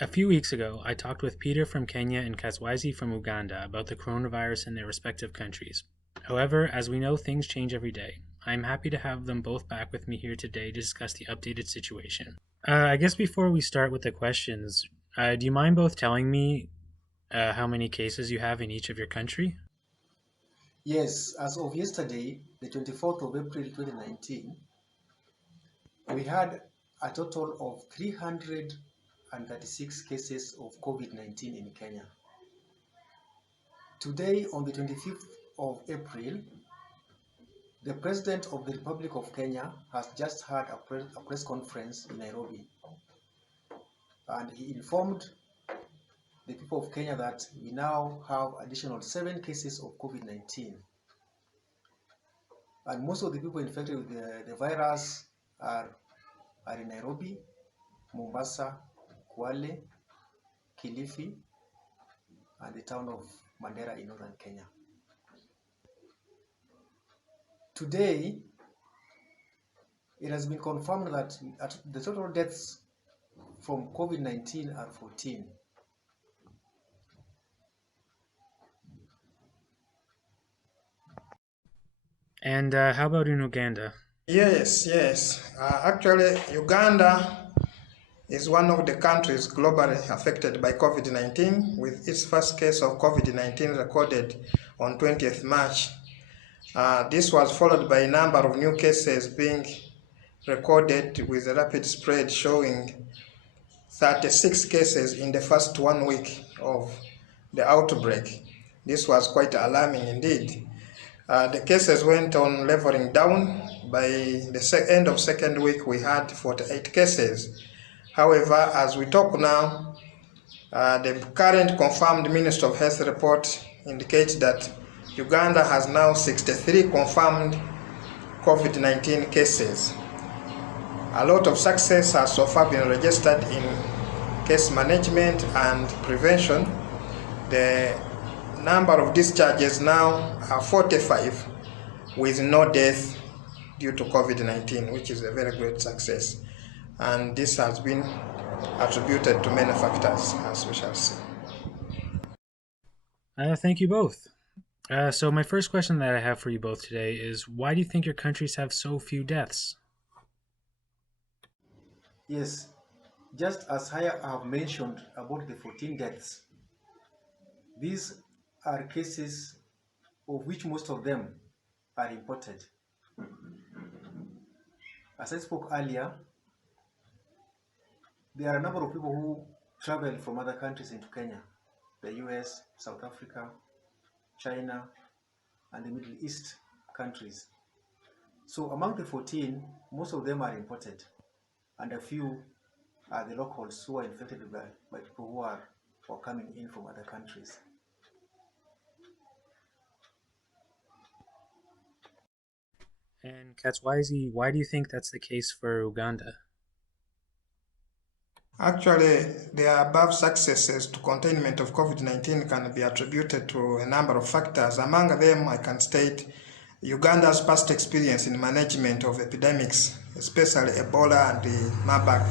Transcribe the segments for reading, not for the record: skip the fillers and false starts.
A few weeks ago, I talked with Peter from Kenya and Katwesige from Uganda about the coronavirus in their respective countries. However, as we know, things change every day. I am happy to have them both back with me here today to discuss the updated situation. I guess before we start with the questions, do you mind both telling me how many cases you have in each of your country? Yes, as of yesterday, the 24th of April 2019, we had a total of 336 cases of COVID-19 in Kenya. Today, on the 25th of April, the President of the Republic of Kenya has just had a press conference in Nairobi, and he informed the people of Kenya that we now have additional 7 cases of COVID-19. And most of the people infected with the virus are in Nairobi, Mombasa, Kwale, Kilifi, and the town of Mandera in northern Kenya. Today, it has been confirmed that the total deaths from COVID-19 are 14. And how about in Uganda? Yes. Actually, Uganda is one of the countries globally affected by COVID-19, with its first case of COVID-19 recorded on 20th March. This was followed by a number of new cases being recorded with a rapid spread, showing 36 cases in the first 1 week of the outbreak. This was quite alarming indeed. The cases went on leveling down. By the end of second week, we had 48 cases. However, as we talk now, the current confirmed Ministry of Health report indicates that Uganda has now 63 confirmed COVID-19 cases. A lot of success has so far been registered in case management and prevention. The number of discharges now are 45, with no death due to COVID-19, which is a very great success. And this has been attributed to many factors, as we shall see. Thank you both. So my first question that I have for you both today is, why do you think your countries have so few deaths? Yes, just as I have mentioned about the 14 deaths, these are cases of which most of them are imported. As I spoke earlier, there are a number of people who travel from other countries into Kenya, the US, South Africa, China, and the Middle East countries. So among the 14, most of them are imported, and a few are the locals who are infected by people who are coming in from other countries. And Katwesige, why do you think that's the case for Uganda? Actually, the above successes to containment of COVID-19 can be attributed to a number of factors. Among them, I can state Uganda's past experience in management of epidemics, especially Ebola and the Marburg.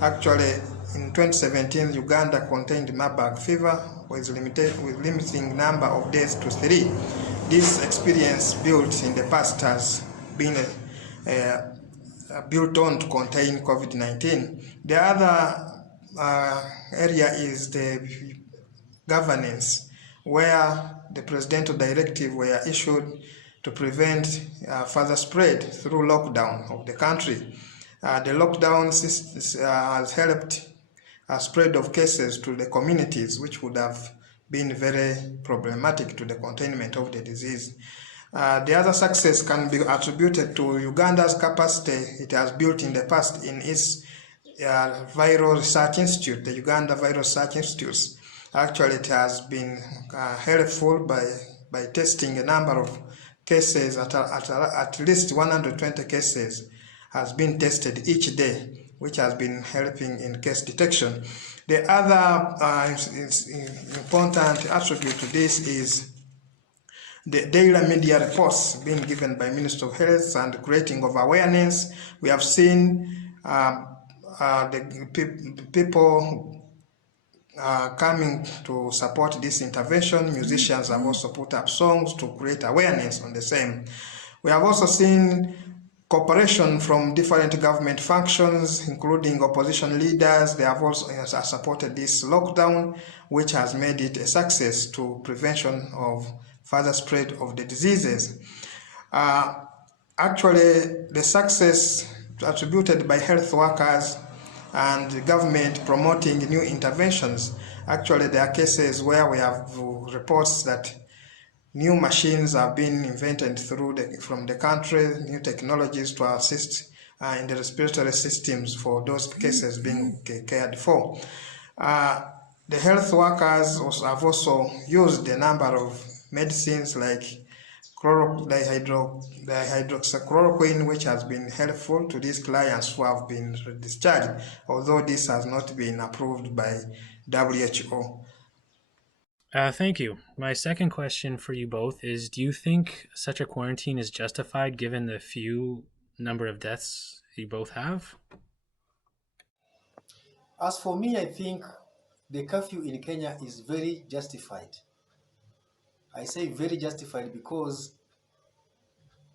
Actually, in 2017, Uganda contained Marburg fever with limiting number of deaths to 3. This experience built in the past has been built on to contain COVID-19. The other area is the governance, where the presidential directive were issued to prevent further spread through lockdown of the country. The lockdown has helped spread of cases to the communities, which would have been very problematic to the containment of the disease. The other success can be attributed to Uganda's capacity it has built in the past in its viral research institute, the Uganda Viral Research Institute. Actually, it has been helpful by testing a number of cases, at least 120 cases has been tested each day, which has been helping in case detection. The other important attribute to this is the daily media reports being given by Minister of Health and creating of awareness. We have seen the people coming to support this intervention. Musicians have also put up songs to create awareness on the same. We have also seen cooperation from different government functions, including opposition leaders. They have also supported this lockdown, which has made it a success to prevention of further spread of the diseases. Actually, the success attributed by health workers and the government promoting new interventions. Actually, there are cases where we have reports that new machines have been invented from the country, new technologies to assist in the respiratory systems for those cases being cared for. The health workers have also used a number of medicines like dihydroxychloroquine, which has been helpful to these clients who have been discharged, although this has not been approved by WHO. Thank you. My second question for you both is, do you think such a quarantine is justified given the few number of deaths you both have? As for me, I think the curfew in Kenya is very justified. I say very justified because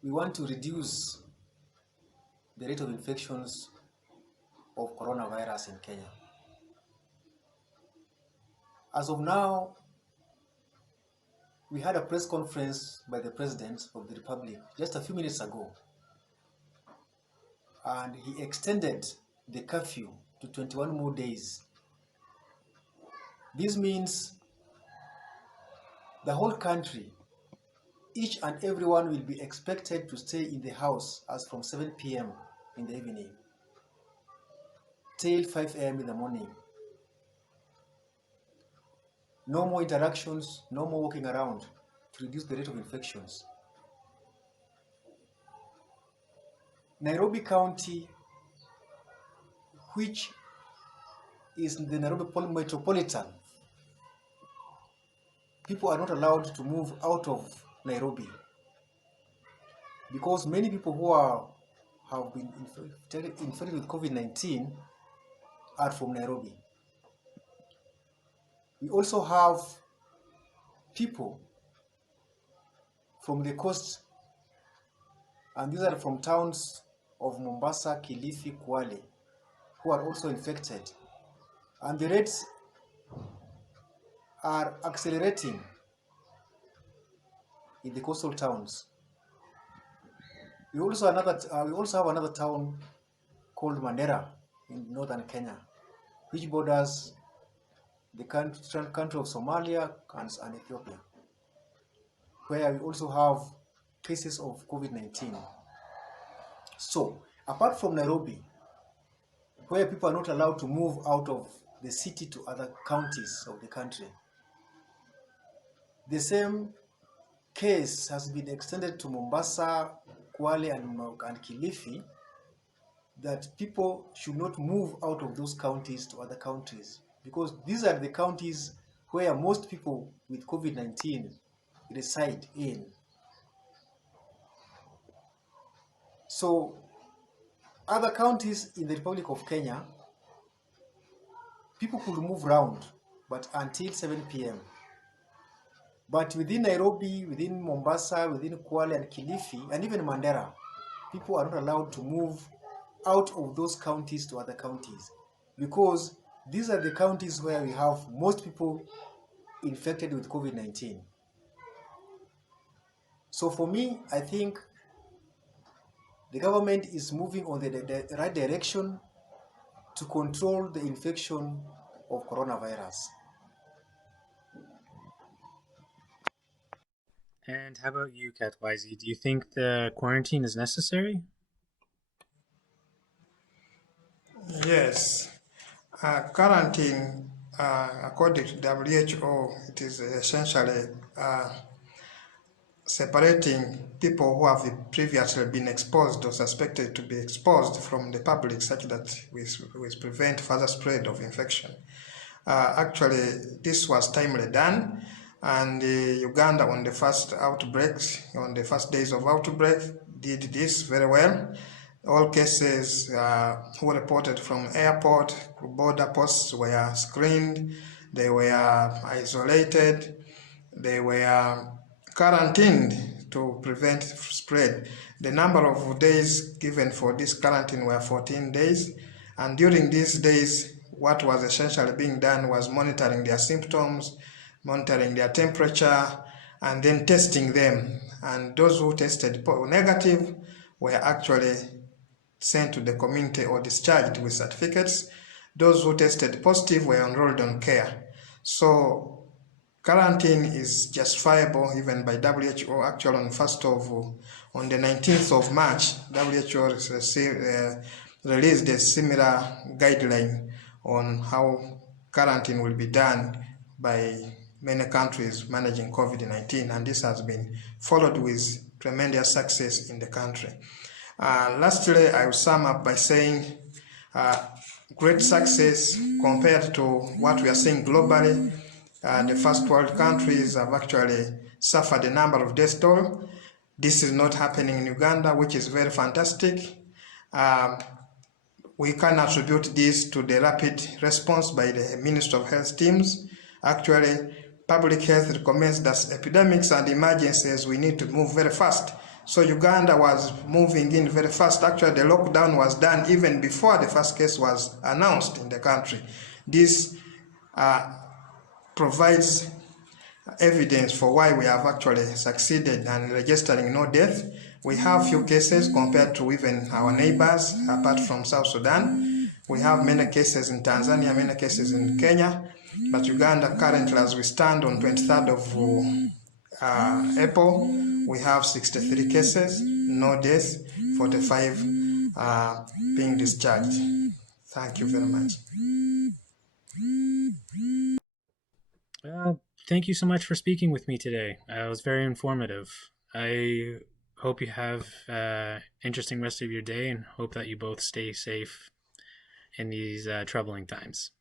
we want to reduce the rate of infections of coronavirus in Kenya. As of now, we had a press conference by the President of the Republic just a few minutes ago, and he extended the curfew to 21 more days. This means the whole country, each and everyone will be expected to stay in the house as from 7 p.m. in the evening till 5 a.m. in the morning. No more interactions, no more walking around to reduce the rate of infections. Nairobi County, which is the Nairobi metropolitan, people are not allowed to move out of Nairobi because many people who have been infected with COVID-19 are from Nairobi. We also have people from the coast, and these are from towns of Mombasa, Kilifi, Kwale, who are also infected. And the rates are accelerating in the coastal towns. We also have another town called Mandera in northern Kenya, which borders the country of Somalia and Ethiopia, where we also have cases of COVID-19. So, apart from Nairobi, where people are not allowed to move out of the city to other counties of the country, the same case has been extended to Mombasa, Kwale, and Kilifi, that people should not move out of those counties to other counties, because these are the counties where most people with COVID-19 reside in. So, other counties in the Republic of Kenya, people could move around, but until 7 p.m. But within Nairobi, within Mombasa, within Kwale and Kilifi, and even Mandera, people are not allowed to move out of those counties to other counties, because these are the counties where we have most people infected with COVID-19. So for me, I think the government is moving on the right direction to control the infection of coronavirus. And how about you, Katwesige? Do you think the quarantine is necessary? Yes. Quarantine, according to WHO, it is essentially separating people who have previously been exposed or suspected to be exposed from the public, such that we prevent further spread of infection. Actually, this was timely done, and Uganda on the first days of outbreak, did this very well. All cases who reported from airport, border posts were screened. They were isolated. They were quarantined to prevent spread. The number of days given for this quarantine were 14 days. And during these days, what was essentially being done was monitoring their symptoms, monitoring their temperature, and then testing them. And those who tested negative were actually sent to the community or discharged with certificates. Those who tested positive were enrolled on care. So quarantine is justifiable even by WHO. Actually, on the 19th of March, WHO released a similar guideline on how quarantine will be done by many countries managing COVID-19, and this has been followed with tremendous success in the country. Lastly, I will sum up by saying great success compared to what we are seeing globally. The first world countries have actually suffered a number of death toll. This is not happening in Uganda, which is very fantastic. We can attribute this to the rapid response by the Ministry of Health teams. Actually, public health recommends that epidemics and emergencies, we need to move very fast. So Uganda was moving in very fast. Actually, the lockdown was done even before the first case was announced in the country. This provides evidence for why we have actually succeeded in registering no death. We have few cases compared to even our neighbors, apart from South Sudan. We have many cases in Tanzania, many cases in Kenya, but Uganda currently, as we stand on 23rd of April, we have 63 cases, no deaths, 45 being discharged. Thank you very much. Thank you so much for speaking with me today. It was very informative. I hope you have an interesting rest of your day and hope that you both stay safe in these troubling times.